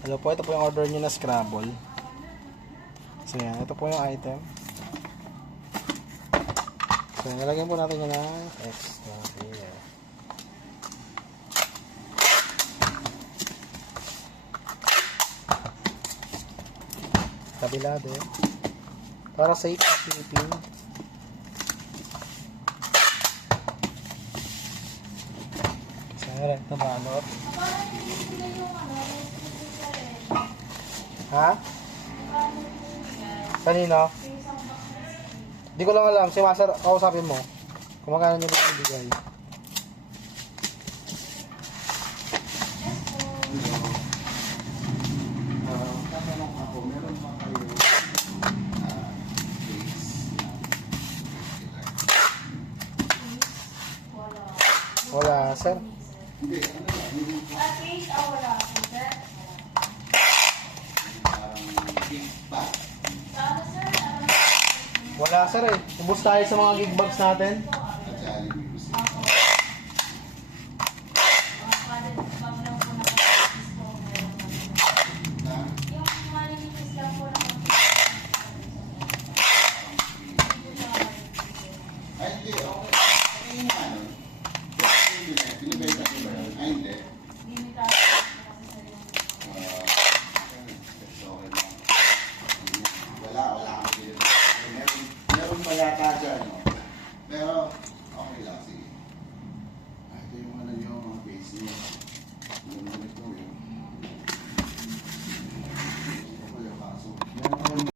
Hello po, ito po yung order nyo na Scrabble. So yan, ito po yung item. So nalagyan po natin yun ng extra here. Kabila din. Para safe shipping. So red na balot. Ha? Kanino? Hindi ko lang alam. Si Master, kausapin mo. Kung magkano nyo lang ibigay. Tatanong ako, meron ba kayo Wala, sir. hindi, ano ba? Yung Wala po, sir. parang big bag. Sana, sir, Wala, sir eh. Ubus tayo sa mga gig bags natin. At Jollibee gusto. Na? yung malinipis lang po na Ay, hindi. Okay. Okay yung ano. Binibenta ko ba yun? Ay, hindi. limitado kasi sir yung Okay lang. Wala kang bilhin. Meron pa yata dyan, no? Pero, okay lang, sige. Ito yung ano nyo, mga base nyo. Yung